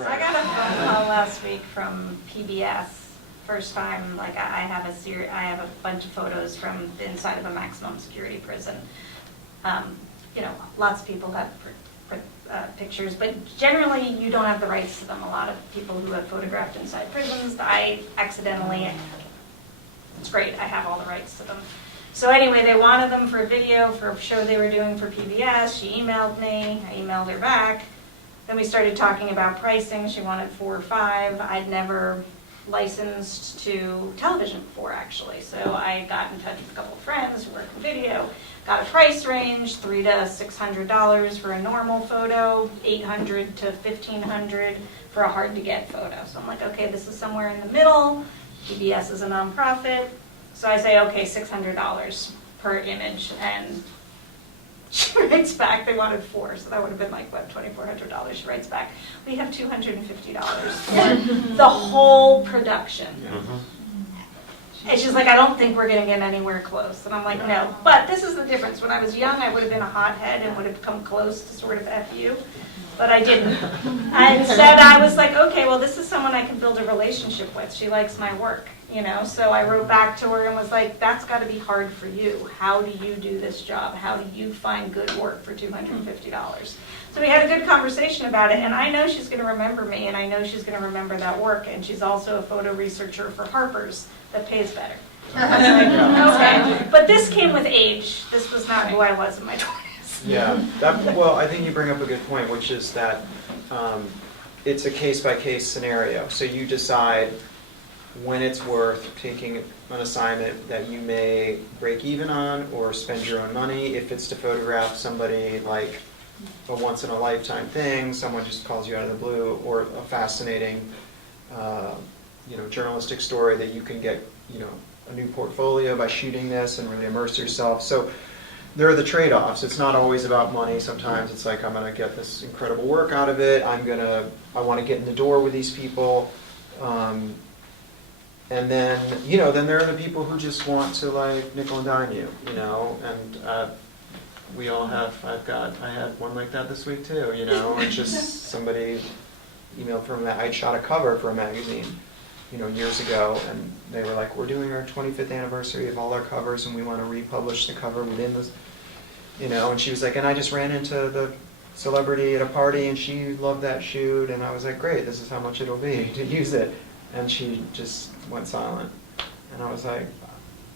I got a phone call last week from PBS. First time, like I have a bunch of photos from the inside of a maximum security prison. You know, lots of people have pictures, but generally you don't have the rights to them. A lot of people who have photographed inside prisons, I accidentally, it's great, I have all the rights to them. So anyway, they wanted them for a video for a show they were doing for PBS. She emailed me, I emailed her back. Then we started talking about pricing. She wanted 4 or 5. I'd never licensed to television before, actually. So I got in touch with a couple of friends who work in video, got a price range, $300 to $600 for a normal photo, $800 to $1,500 for a hard-to-get photo. So I'm like, okay, this is somewhere in the middle. PBS is a nonprofit. So I say, okay, $600 per image. And she writes back, they wanted 4, so that would have been like, what, $2,400. She writes back, we have $250 for the whole production. And she's like, I don't think we're going to get anywhere close. And I'm like, no. But this is the difference. When I was young, I would have been a hothead and would have come close to sort of F you. But I didn't. Instead, I was like, okay, well, this is someone I can build a relationship with. She likes my work, you know. So I wrote back to her and was like, that's got to be hard for you. How do you do this job? How do you find good work for $250? So we had a good conversation about it, and I know she's going to remember me, and I know she's going to remember that work, and she's also a photo researcher for Harper's that pays better. Okay, but this came with age. This was not who I was in my 20s. Yeah, well, I think you bring up a good point, which is that it's a case-by-case scenario. So you decide when it's worth taking an assignment that you may break even on or spend your own money. If it's to photograph somebody like a once-in-a-lifetime thing, someone just calls you out of the blue, or a fascinating journalistic story that you can get a new portfolio by shooting this and really immerse yourself. So there are the trade-offs. It's not always about money. Sometimes it's like, I'm going to get this incredible work out of it. I want to get in the door with these people. And then, then there are the people who just want to like nickel and dime you, and we all have, I had one like that this week too, and just somebody emailed from that. I'd shot a cover for a magazine, years ago, and they were like, we're doing our 25th anniversary of all our covers, and we want to republish the cover within this, and she was like, and I just ran into the celebrity at a party, and she loved that shoot, and I was like, great, this is how much it'll be to use it, and she just went silent, and I was like,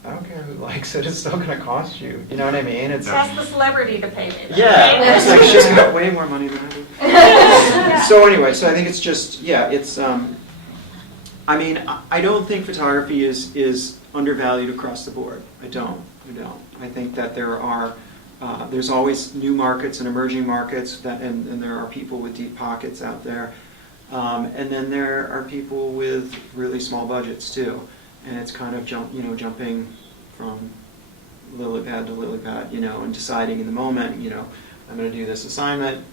I don't care who likes it, it's still going to cost you, you know what I mean? It's ask the celebrity to pay me. Yeah, it's like, she's got way more money than I do. So anyway, so I think it's just, it's, I don't think photography is undervalued across the board. I don't. I think that there's always new markets and emerging markets, and there are people with deep pockets out there. And then there are people with really small budgets too. And it's kind of jumping from lily pad to lily pad, and deciding in the moment, I'm going to do this assignment.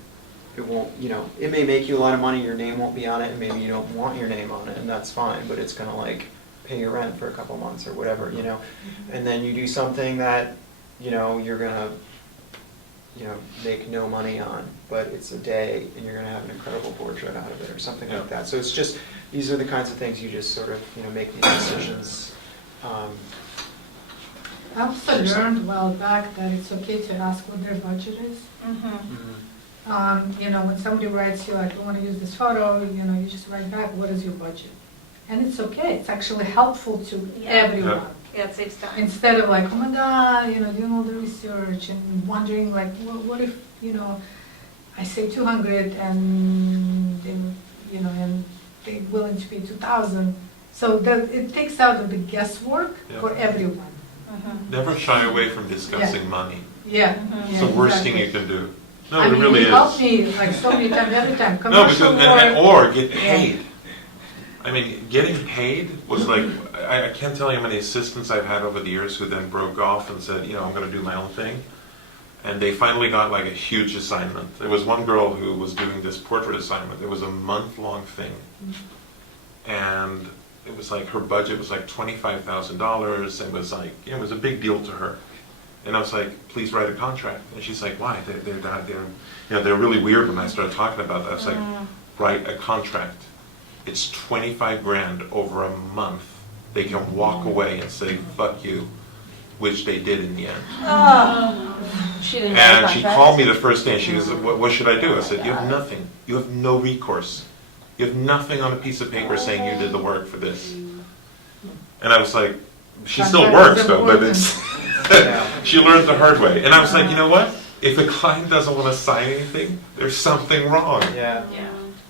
It won't, it may make you a lot of money, your name won't be on it, and maybe you don't want your name on it, and that's fine, but it's going to like pay your rent for a couple months or whatever, And then you do something that, you're going to, make no money on, but it's a day, and you're going to have an incredible portrait out of it or something like that. So it's just, these are the kinds of things you just sort of, make these decisions. I also learned a while back that it's okay to ask what their budget is. When somebody writes you like, I want to use this photo, you just write back, what is your budget? And it's okay. It's actually helpful to everyone. Yeah, it saves time. Instead of like, oh my God, doing all the research and wondering like, what if, I say 200 and and they're willing to pay 2,000. So it takes out of the guesswork for everyone. Never shy away from discussing money. Yeah. It's the worst thing you can do. No, it really is. It helped me like so many times, every time. No, because, or get paid. I mean, getting paid was like, I can't tell you how many assistants I've had over the years who then broke off and said, I'm going to do my own thing. And they finally got like a huge assignment. There was one girl who was doing this portrait assignment. It was a month-long thing. And it was like, her budget was like $25,000. It was like, it was a big deal to her. And I was like, please write a contract. And she's like, why? They're really weird when I started talking about that. I was like, write a contract. It's 25 grand over a month. They can walk away and say, fuck you, which they did in the end. She didn't write a And she contract? called me the first day and she goes, what should I do? I said, you have nothing. You have no recourse. You have nothing on a piece of paper saying you did the work for this. And I was like, she still Contract works is though, but important. it's, she learned the hard way. And I was like, you know what? If a client doesn't want to sign anything, there's something wrong. Yeah.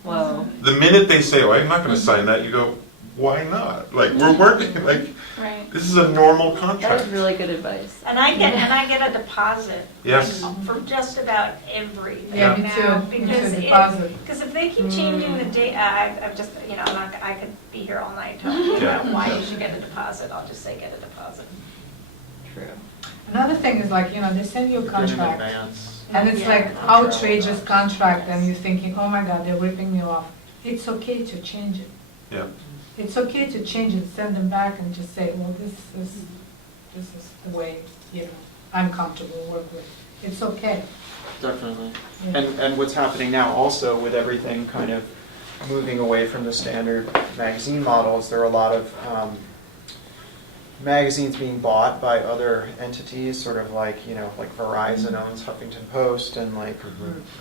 Whoa. The minute they say, oh, I'm not going to sign that, you go, why not? Like, we're working, like, Right. this is a normal That contract. was really good advice. And I get a deposit. Yes. like, for just about everything. Yeah, me now, too. Me too, Because deposit. because if they keep changing the date, I've just, I could be here all night talking Yeah. about why you should get a deposit. I'll just say get a deposit. True. Another thing is like, they send you a Good in contract, advance. and it's Yeah. like outrageous contract, and you're thinking, oh my God, they're ripping me off. It's okay to change it. Yeah. It's okay to change it, send them back and just say, well, this is the way, I'm comfortable to work with. It's okay. Definitely. Yeah. And what's happening now also with everything kind of moving away from the standard magazine models, there are a lot of magazines being bought by other entities, sort of like, like Verizon owns Huffington Post, and like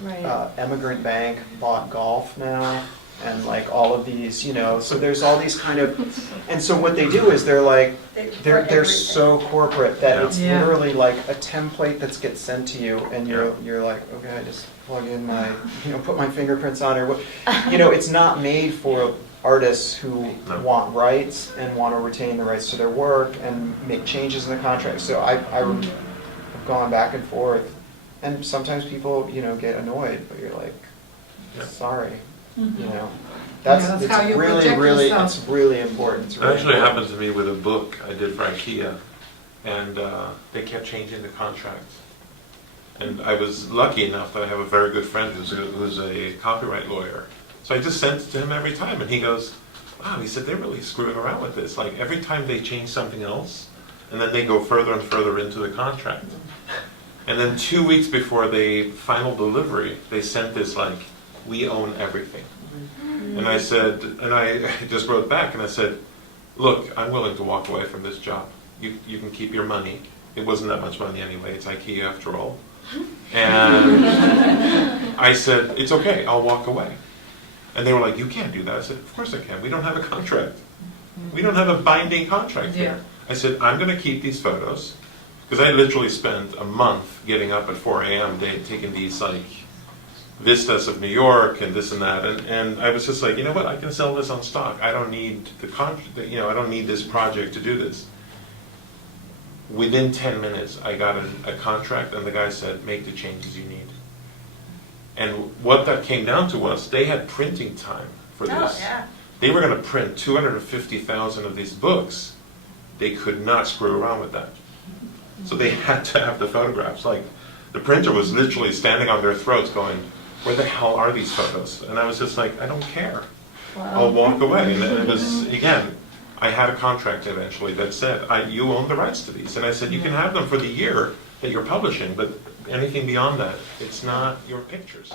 Right. Emigrant Bank bought Golf now, and like all of these, so there's all these kind of, and so what they do is they're like, they're so corporate that Yeah. it's Yeah. literally like a template that gets sent to you, and you're like, okay, I just plug in my, put my fingerprints on, or what, it's not made for artists who No. want rights and want to retain the rights to their work and make changes in the contract. So I've gone back and forth, and sometimes people, get annoyed, but you're like, Yeah. sorry, Yeah, That's that's it's how you really, project really, yourself. it's really important. It's It really actually important. happened to me with a book I did for IKEA, and they kept changing the contract. And I was lucky enough that I have a very good friend who's a copyright lawyer. So I just sent it to him every time, and he goes, wow, he said, they're really screwing around with this. Like, every time they change something else, and then they go further and further into the contract. And then 2 weeks before the final delivery, they sent this, like, we own everything. And I said, and I just wrote back and I said, look, I'm willing to walk away from this job. You can keep your money. It wasn't that much money anyway. It's IKEA after all. And I said, it's okay. I'll walk away. And they were like, you can't do that. I said, of course I can. We don't have a contract. We don't have a binding contract here. Yeah. I said, I'm going to keep these photos. Because I literally spent a month getting up at 4 a.m. taking these, like, vistas of New York and this and that, and I was just like, you know what, I can sell this on stock. I don't need I don't need this project to do this. Within 10 minutes, I got a contract, and the guy said, make the changes you need. And what that came down to was they had printing time for this. Oh, yeah. They were going to print 250,000 of these books. They could not screw around with that. So they had to have the photographs. Like, the printer was literally standing on their throats going, where the hell are these photos? And I was just like, I don't care. I'll walk away. And it was, again, I had a contract eventually that said, you own the rights to these. And I said, you can have them for the year that you're publishing, but anything beyond that, it's not your pictures.